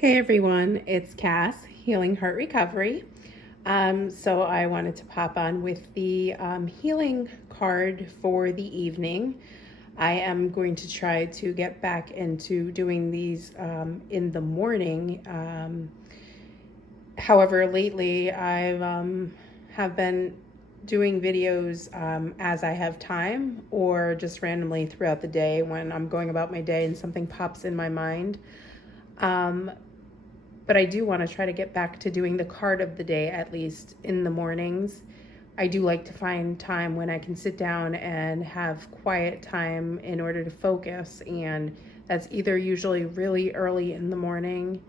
Hey everyone, it's Cass, Healing Heart Recovery. So I wanted to pop on with the healing card for the evening. I am going to try to get back into doing these in the morning. However, lately I've have been doing videos as I have time or just randomly throughout the day when I'm going about my day and something pops in my mind. Um, but I do want to try to get back to doing the card of the day, at least in the mornings. I do like to find time when I can sit down and have quiet time in order to focus, and that's either usually really early in the morning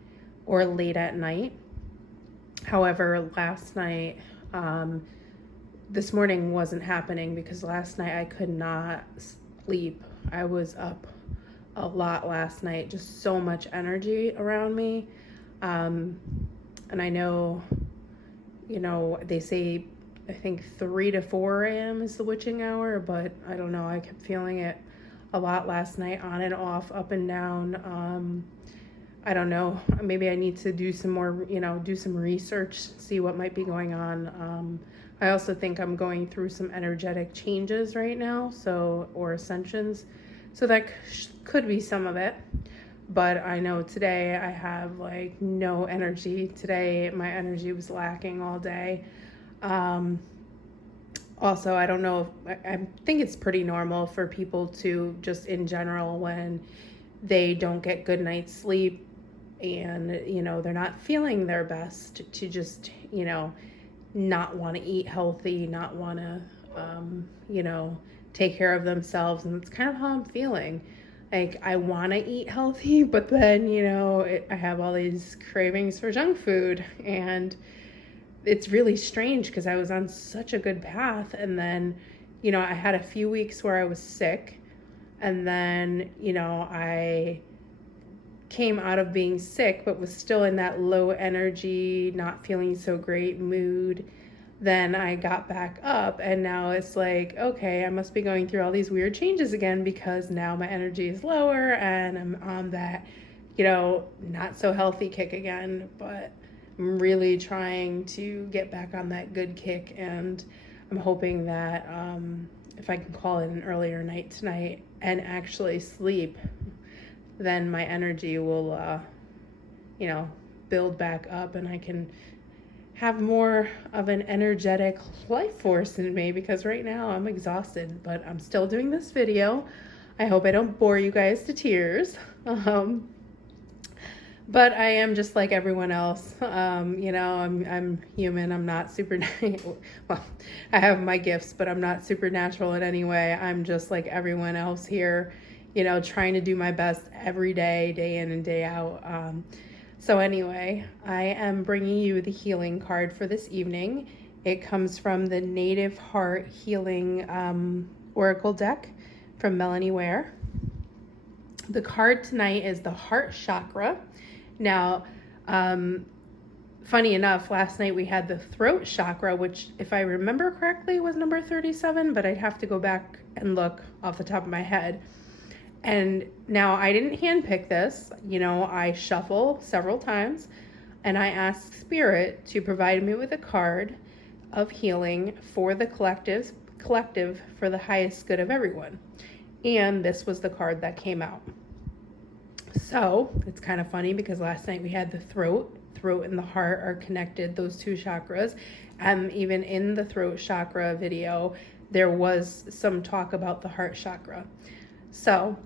or late at night. However, last night, this morning wasn't happening because last night I could not sleep. I was up a lot last night, just so much energy around me. Um, and I know, they say, I think 3 to 4 a.m. is the witching hour, but I don't know. I kept feeling it a lot last night, on and off, up and down. I don't know. Maybe I need to do some more, do some research, see what might be going on. I also think I'm going through some energetic changes right now, or ascensions. So that could be some of it. But I know today I have like no energy. Today my energy was lacking all day. Also, I don't know, I think it's pretty normal for people to just in general, when they don't get good night's sleep and, they're not feeling their best, to just, not want to eat healthy, not want to, take care of themselves. And it's kind of how I'm feeling. Like, I want to eat healthy, but then, I have all these cravings for junk food. And it's really strange because I was on such a good path. And then, I had a few weeks where I was sick. And then, I came out of being sick, but was still in that low energy, not feeling so great mood. Then I got back up, and now it's like, okay, I must be going through all these weird changes again, because now my energy is lower and I'm on that, not so healthy kick again. But I'm really trying to get back on that good kick, and I'm hoping that if I can call it an earlier night tonight and actually sleep, then my energy will, build back up, and I can have more of an energetic life force in me, because right now I'm exhausted, but I'm still doing this video. I hope I don't bore you guys to tears. But I am just like everyone else. I'm human. I'm not super, well, I have my gifts, but I'm not supernatural in any way. I'm just like everyone else here, trying to do my best every day, day in and day out. So anyway, I am bringing you the healing card for this evening. It comes from the Native Heart Healing Oracle deck from Melanie Ware. The card tonight is the Heart Chakra. Now, funny enough, last night we had the Throat Chakra, which, if I remember correctly, was number 37, but I'd have to go back and look off the top of my head. And now, I didn't handpick this. I shuffle several times, and I ask Spirit to provide me with a card of healing for the collective for the highest good of everyone. And this was the card that came out. So it's kind of funny because last night we had the throat and the heart are connected, those two chakras. And even in the throat chakra video, there was some talk about the heart chakra. So,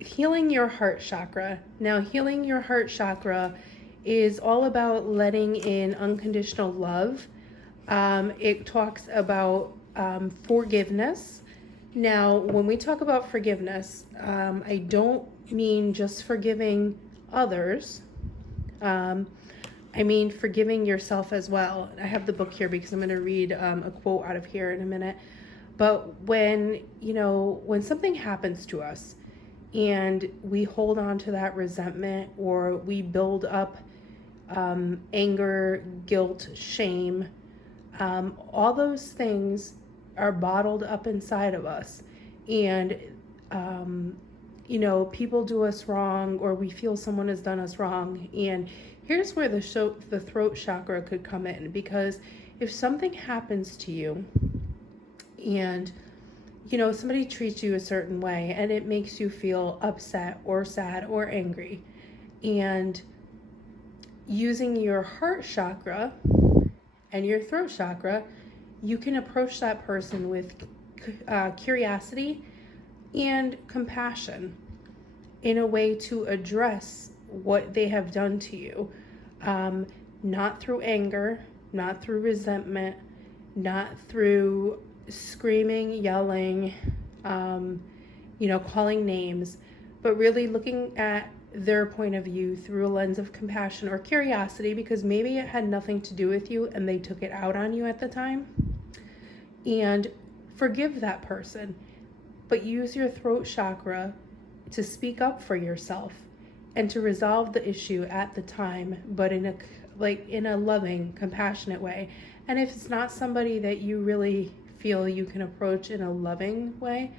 healing your heart chakra. Now, healing your heart chakra is all about letting in unconditional love. It talks about forgiveness. Now, when we talk about forgiveness, I don't mean just forgiving others. I mean forgiving yourself as well. I have the book here because I'm going to read a quote out of here in a minute. But when something happens to us and we hold on to that resentment, or we build up anger, guilt, shame, all those things are bottled up inside of us. And people do us wrong, or we feel someone has done us wrong. And here's where the throat chakra could come in, because if something happens to you and somebody treats you a certain way and it makes you feel upset or sad or angry, and using your heart chakra and your throat chakra, you can approach that person with curiosity and compassion in a way to address what they have done to you. Not through anger, not through resentment, not through screaming, yelling, calling names, but really looking at their point of view through a lens of compassion or curiosity, because maybe it had nothing to do with you and they took it out on you at the time. And forgive that person, but use your throat chakra to speak up for yourself and to resolve the issue at the time, but in a loving, compassionate way. And if it's not somebody that you really feel you can approach in a loving way,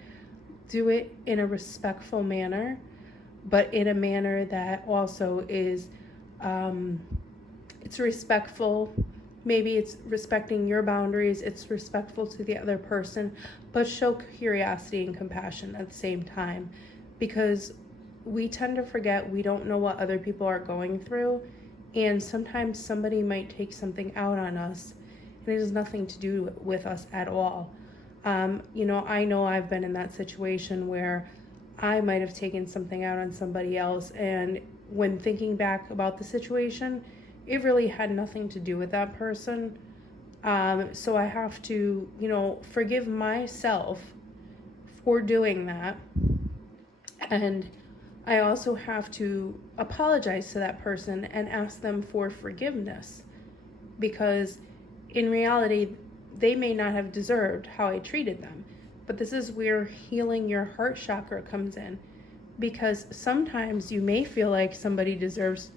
do it in a respectful manner, but in a manner that also is, it's respectful. Maybe it's respecting your boundaries, it's respectful to the other person, but show curiosity and compassion at the same time, because we tend to forget we don't know what other people are going through, and sometimes somebody might take something out on us and it has nothing to do with us at all. I know I've been in that situation where I might have taken something out on somebody else, and when thinking back about the situation, it really had nothing to do with that person. So I have to, forgive myself for doing that. And I also have to apologize to that person and ask them for forgiveness, because in reality, they may not have deserved how I treated them. But this is where healing your heart chakra comes in, because sometimes you may feel like somebody deserves,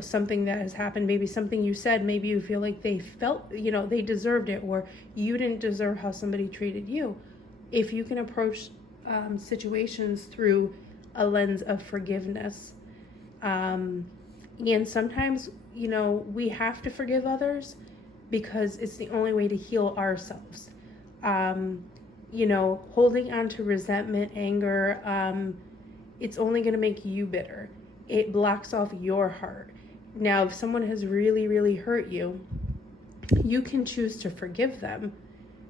something that has happened, maybe something you said, maybe you feel like they felt, they deserved it, or you didn't deserve how somebody treated you. If you can approach situations through a lens of forgiveness, and sometimes, we have to forgive others because it's the only way to heal ourselves. Holding on to resentment, anger, it's only going to make you bitter. It blocks off your heart. Now, if someone has really, really hurt you, you can choose to forgive them.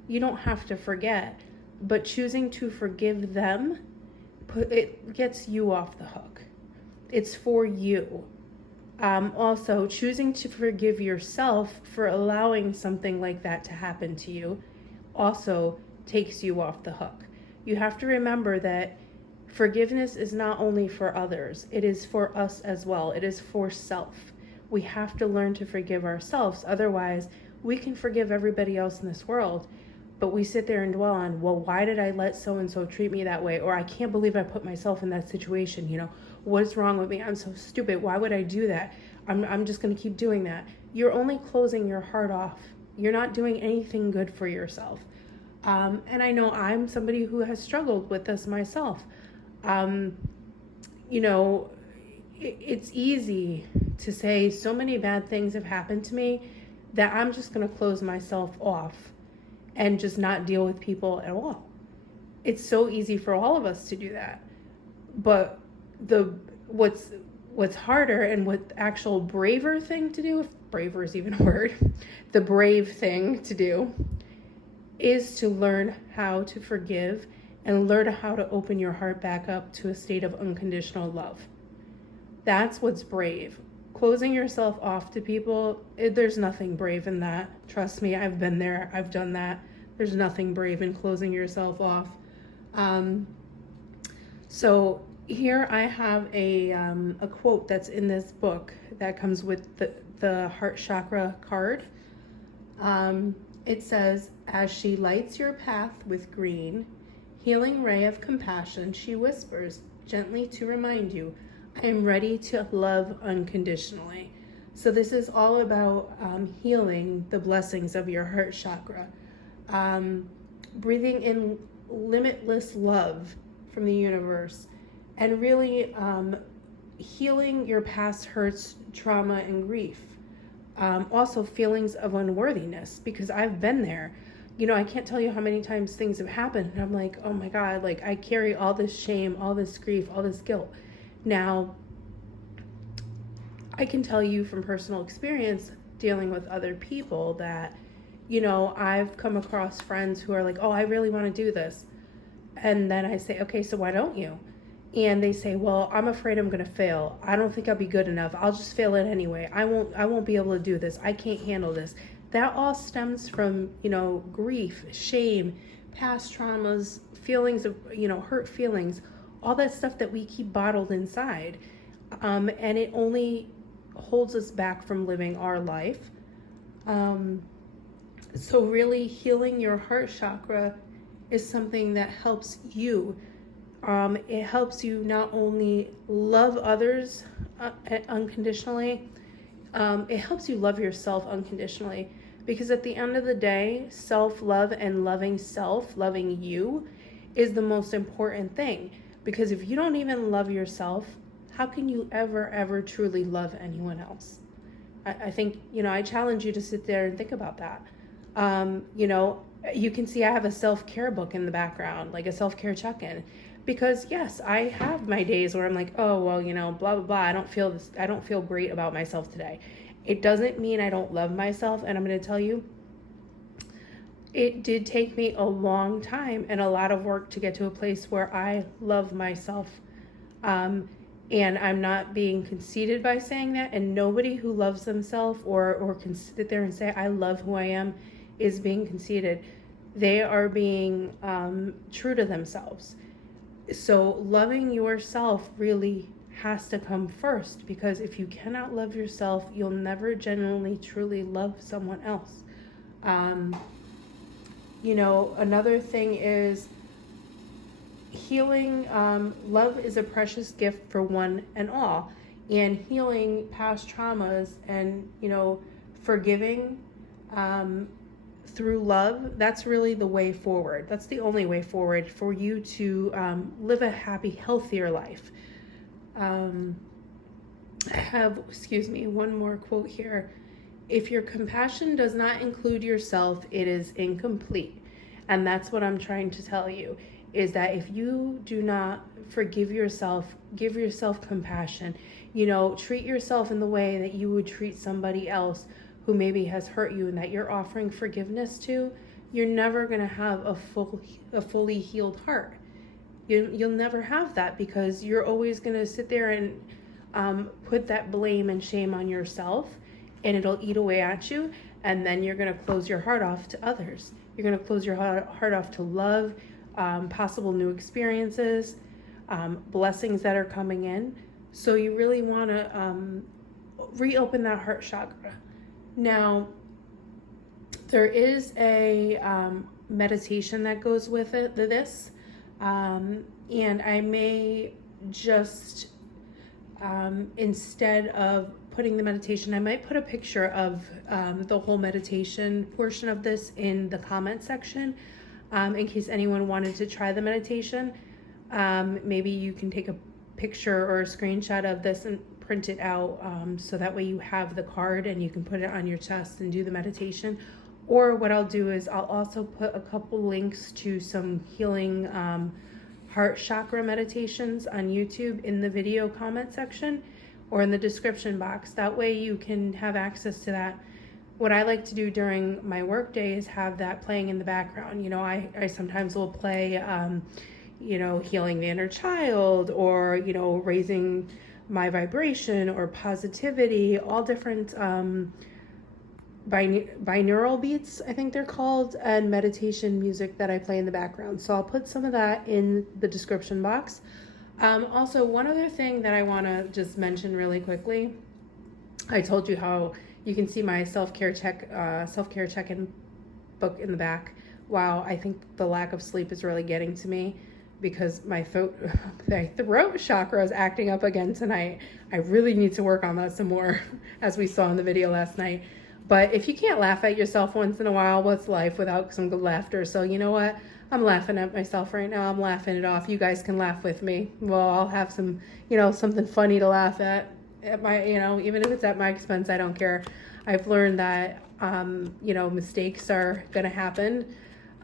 You don't have to forget, but choosing to forgive them, it gets you off the hook. It's for you. Also, choosing to forgive yourself for allowing something like that to happen to you also takes you off the hook. You have to remember that forgiveness is not only for others, it is for us as well. It is for self. We have to learn to forgive ourselves. Otherwise, we can forgive everybody else in this world, but we sit there and dwell on, well, why did I let so-and-so treat me that way? Or I can't believe I put myself in that situation. What's wrong with me? I'm so stupid. Why would I do that? I'm just going to keep doing that. You're only closing your heart off. You're not doing anything good for yourself. And I know I'm somebody who has struggled with this myself. It's easy to say so many bad things have happened to me that I'm just going to close myself off and just not deal with people at all. It's so easy for all of us to do that. But what's harder, and what the actual braver thing to do, if braver is even a word, the brave thing to do is to learn how to forgive and learn how to open your heart back up to a state of unconditional love. That's what's brave. Closing yourself off to people, there's nothing brave in that. Trust me, I've been there. I've done that. There's nothing brave in closing yourself off. So here I have a quote that's in this book that comes with the heart chakra card. It says, "As she lights your path with green, healing ray of compassion, she whispers gently to remind you, I am ready to love unconditionally." So this is all about healing the blessings of your heart chakra. Breathing in limitless love from the universe, and really healing your past hurts, trauma, and grief. Also feelings of unworthiness, because I've been there. I can't tell you how many times things have happened and I'm like, oh my God, like I carry all this shame, all this grief, all this guilt. Now, I can tell you from personal experience dealing with other people that, I've come across friends who are like, oh, I really want to do this. And then I say, okay, so why don't you? And they say, well, I'm afraid I'm going to fail. I don't think I'll be good enough. I'll just fail it anyway. I won't be able to do this. I can't handle this. That all stems from, grief, shame, past traumas, feelings of, hurt feelings, all that stuff that we keep bottled inside. And it only holds us back from living our life. So really healing your heart chakra is something that helps you. It helps you not only love others unconditionally, it helps you love yourself unconditionally. Because at the end of the day, self-love and loving you is the most important thing. Because if you don't even love yourself, how can you ever truly love anyone else? I think, I challenge you to sit there and think about that. You can see I have a self-care book in the background, like a self-care check-in. Because yes, I have my days where I'm like, oh, well, blah, blah, blah. I don't feel great about myself today. It doesn't mean I don't love myself. And I'm going to tell you, it did take me a long time and a lot of work to get to a place where I love myself. And I'm not being conceited by saying that. And nobody who loves themselves or can sit there and say, I love who I am, is being conceited. They are being true to themselves. So loving yourself really has to come first, because if you cannot love yourself, you'll never genuinely, truly love someone else. Another thing is healing. Love is a precious gift for one and all, and healing past traumas and, forgiving through love, that's really the way forward. That's the only way forward for you to live a happy, healthier life. I have, one more quote here. If your compassion does not include yourself, it is incomplete. And that's what I'm trying to tell you, is that if you do not forgive yourself, give yourself compassion, treat yourself in the way that you would treat somebody else who maybe has hurt you and that you're offering forgiveness to, you're never going to have a fully healed heart. You'll never have that, because you're always going to sit there and put that blame and shame on yourself, and it'll eat away at you. And then you're going to close your heart off to others. You're going to close your heart off to love, possible new experiences, blessings that are coming in. So you really want to reopen that heart chakra. Now, there is a meditation that goes with this. And I may just, instead of putting the meditation, I might put a picture of the whole meditation portion of this in the comment section, in case anyone wanted to try the meditation. Maybe you can take a picture or a screenshot of this and print it out, so that way you have the card and you can put it on your chest and do the meditation. Or what I'll do is I'll also put a couple links to some healing heart chakra meditations on YouTube in the video comment section or in the description box. That way you can have access to that. What I like to do during my work day is have that playing in the background. I sometimes will play, healing the inner child, or, raising my vibration or positivity, all different binaural beats, I think they're called, and meditation music that I play in the background. So I'll put some of that in the description box. Also, one other thing that I want to just mention really quickly. I told you how you can see my self-care check-in book in the back. Wow, I think the lack of sleep is really getting to me, because my throat chakra is acting up again tonight. I really need to work on that some more, as we saw in the video last night. But if you can't laugh at yourself once in a while, what's life without some good laughter? So you know what? I'm laughing at myself right now. I'm laughing it off. You guys can laugh with me. Well, I'll have some, something funny to laugh at my, even if it's at my expense, I don't care. I've learned that, mistakes are going to happen.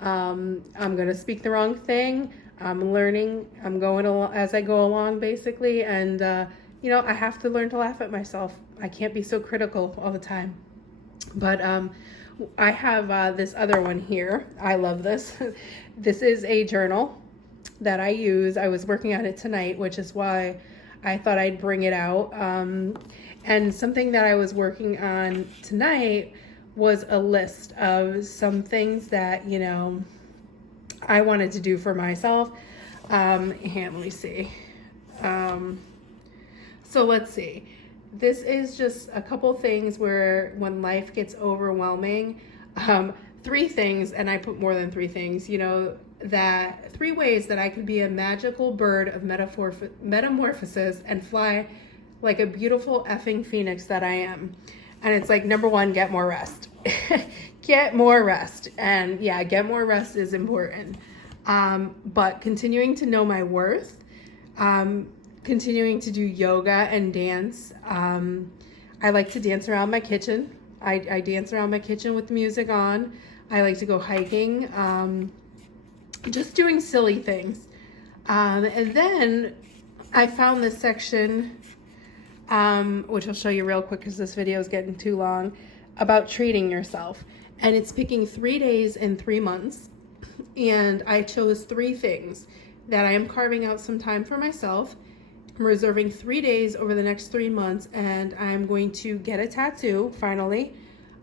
I'm going to speak the wrong thing. I'm learning. I'm going along as I go along, basically. And, I have to learn to laugh at myself. I can't be so critical all the time. But I have this other one here. I love this. This is a journal that I use. I was working on it tonight, which is why I thought I'd bring it out. And something that I was working on tonight was a list of some things that, I wanted to do for myself. And let me see. So let's see. This is just a couple things where when life gets overwhelming, 3 things, and I put more than 3 things, that 3 ways that I could be a magical bird of metamorphosis and fly like a beautiful effing phoenix that I am. And it's like, number 1, get more rest. Get more rest. And yeah, get more rest is important. But continuing to know my worth, continuing to do yoga and dance. I like to dance around my kitchen. I dance around my kitchen with the music on. I like to go hiking, just doing silly things. And then I found this section, which I'll show you real quick because this video is getting too long, about treating yourself. And it's picking 3 days in 3 months. And I chose 3 things that I am carving out some time for myself. I'm reserving 3 days over the next 3 months, and I'm going to get a tattoo finally.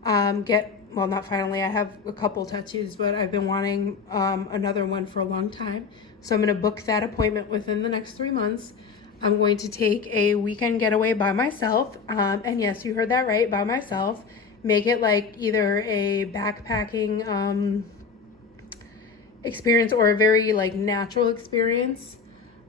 Not finally, I have a couple tattoos, but I've been wanting another one for a long time. So I'm going to book that appointment within the next 3 months. I'm going to take a weekend getaway by myself. And yes, you heard that right, by myself. Make it like either a backpacking experience or a very like natural experience.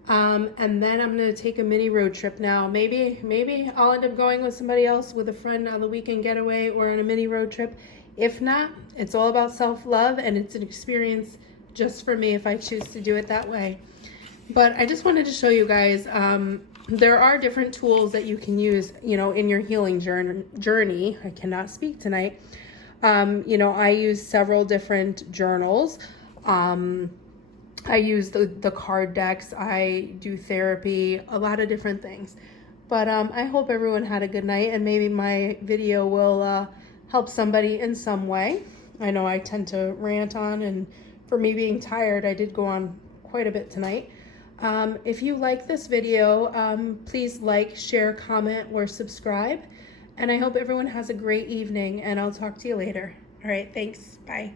And then I'm going to take a mini road trip now. Maybe I'll end up going with somebody else, with a friend on the weekend getaway or on a mini road trip. If not, it's all about self-love, and it's an experience just for me if I choose to do it that way. But I just wanted to show you guys, there are different tools that you can use, in your healing journey. I cannot speak tonight. I use several different journals. I use the card decks. I do therapy, a lot of different things. But I hope everyone had a good night, and maybe my video will help somebody in some way. I know I tend to rant on, and for me being tired, I did go on quite a bit tonight. If you like this video, please like, share, comment, or subscribe. And I hope everyone has a great evening, and I'll talk to you later. All right, thanks. Bye.